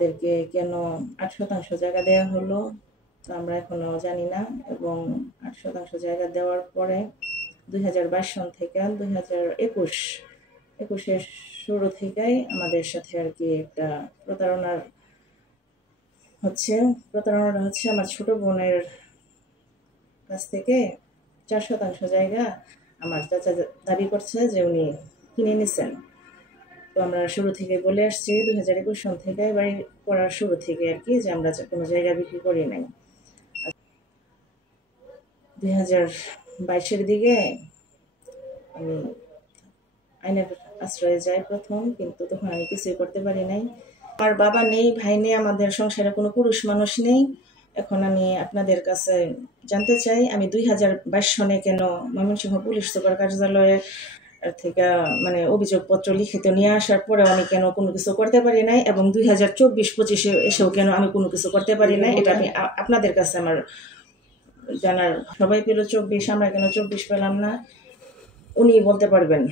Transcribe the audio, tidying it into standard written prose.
আমাদেরকে কেন 8% জায়গা দেওয়া হলো তো আমরা এখনো জানি না। এবং 8% জায়গা দেওয়ার পরে 2022 সন থেকে 2021-এর শুরু থেকেই আমাদের সাথে আর কি একটা প্রতারণাটা হচ্ছে আমার ছোট বোনের কাছ থেকে 4% জায়গা আমার চাচা দাবি করছে যে উনি কিনে নিছেন। তো আমরা শুরু থেকে বলে আসছি 2021 সন থেকে বাড়ি করার শুরু থেকে আর কি যে আমরা কোনো জায়গা বিক্রি করি নাই। 2022-এর দিকে আমি আইনের আশ্রয়ে যাই প্রথম, কিন্তু তখন আমি কিছুই করতে পারি নাই। আমার বাবা নেই, ভাই নেই, আমাদের সংসারে কোনো পুরুষ মানুষ নেই। এখন আমি আপনাদের কাছে জানতে চাই, আমি 2022 সনে কেন ময়মনসিংহ পুলিশ সুপার কার্যালয়ে থেকে মানে অভিযোগপত্র লিখিত নিয়ে আসার পরে আমি কেন কোনো কিছু করতে পারি নাই, এবং 2024-25-এ এসেও কেন আমি কোনো কিছু করতে পারি নাই, এটা আমি আপনাদের কাছে আমার জানার। সবাই পেল 24, আমরা কেন 24 পেলাম না, উনি বলতে পারবেন।